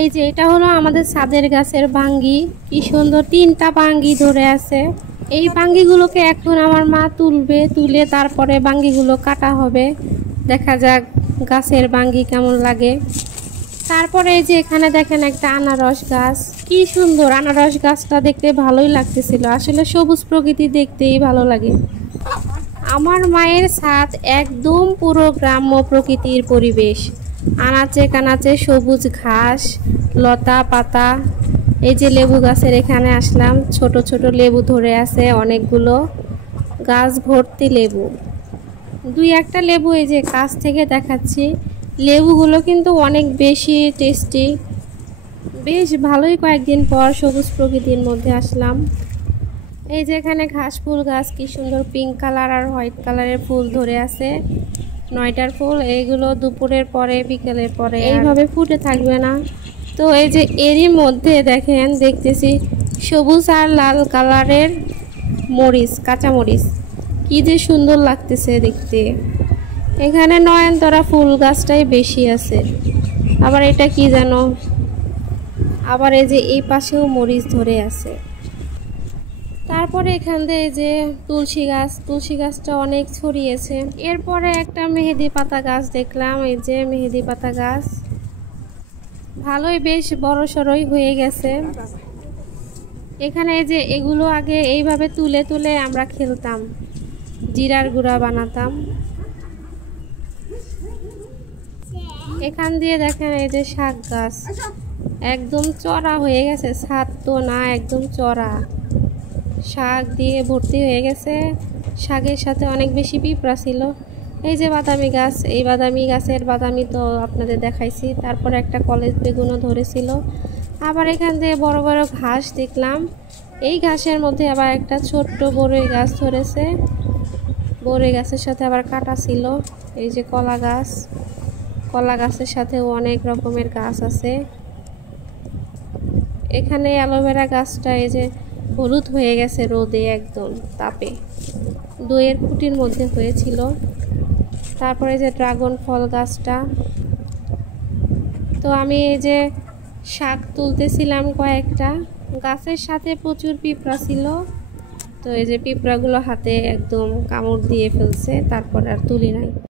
এই যে এটা হলো আমাদের ছাদের গাছের বাঙ্গি, কি সুন্দর তিনটা বাঙ্গি ধরে আছে। এই বাঙ্গিগুলোকে এখন আমার মা তুলবে, তুলে তারপরে বাঙ্গিগুলো কাটা হবে। দেখা যাক গাছের বাঙ্গি কেমন লাগে। তারপরে এই যে এখানে দেখেন একটা আনারস গাছ, কি সুন্দর আনারস গাছটা দেখতে ভালোই লাগতেছিল। আসলে সবুজ প্রকৃতি দেখতেই ভালো লাগে। আমার মায়ের ছাদ একদম পুরো গ্রাম্য প্রকৃতির পরিবেশ, আনাচে কানাচে সবুজ ঘাস, লতা পাতা। এই যে লেবু গাছের এখানে আসলাম, ছোট ছোট লেবু ধরে আছে অনেকগুলো, গাছ ভর্তি লেবু। দুই একটা লেবু এই যে কাছ থেকে দেখাচ্ছি, লেবুগুলো কিন্তু অনেক বেশি টেস্টি। বেশ ভালোই কয়েকদিন পর সবুজ প্রকৃতির মধ্যে আসলাম। এই যে এখানে ঘাস ফুল গাছ, কি সুন্দর পিঙ্ক কালার আর হোয়াইট কালারের ফুল ধরে আছে। 9টার ফুল, এইগুলো দুপুরের পরে বিকেলের পরে এইভাবে ফুটে থাকবে না। তো এই যে এরই মধ্যে দেখেন দেখতেছি সবুজ আর লাল কালারের মরিচ, কাঁচা মরিচ, কি যে সুন্দর লাগতেছে দেখতে। এখানে নয়নতারা ফুল গাছটাই বেশি আছে। আবার এটা কি জানো, আবার এই যে এই পাশেও মরিচ ধরে আছে। তারপরে এখান দিয়ে যে তুলসী গাছ, তুলসী গাছটা অনেক ছড়িয়েছে। এরপরে একটা মেহেদি পাতা গাছ দেখলাম, এই যে মেহেদি পাতা গাছ ভালোই বেশ বড় সড়ই হয়ে গেছে। এখানে এই যে এগুলো আগে এইভাবে তুলে তুলে আমরা খেলতাম, জিরার গুঁড়া বানাতাম। এখান দিয়ে দেখেন এই যে শাক গাছ একদম চড়া হয়ে গেছে, ছাদ তো না একদম চড়া, শাক দিয়ে ভর্তি হয়ে গেছে। শাকের সাথে অনেক বেশি পিঁপড়া ছিল। এই যে বাদামি গাছ, এই বাদামি গাছের বাদামি তো আপনাদের দেখাইছি। তারপরে একটা কলেজ বেগুনও ধরেছিল। আবার এখান থেকে বড় বড় ঘাস দেখলাম। এই ঘাসের মধ্যে আবার একটা ছোট্ট বড়ই গাছ ধরেছে, বড়ই গাছের সাথে আবার কাটা ছিল। এই যে কলা গাছ, কলা গাছের সাথেও অনেক রকমের গাছ আছে। এখানে অ্যালোভেরা গাছটা এই যে হলুদ হয়ে গেছে রোদে, একদম তাপে, দইয়ের খুঁটির মধ্যে হয়েছিল। তারপরে যে ড্রাগন ফল গাছটা। তো আমি এই যে শাক তুলতেছিলাম কয়েকটা, গাছের সাথে প্রচুর পিঁপড়া ছিল। তো এই যে পিঁপড়াগুলো হাতে একদম কামড় দিয়ে ফেলছে, তারপর আর তুলি নাই।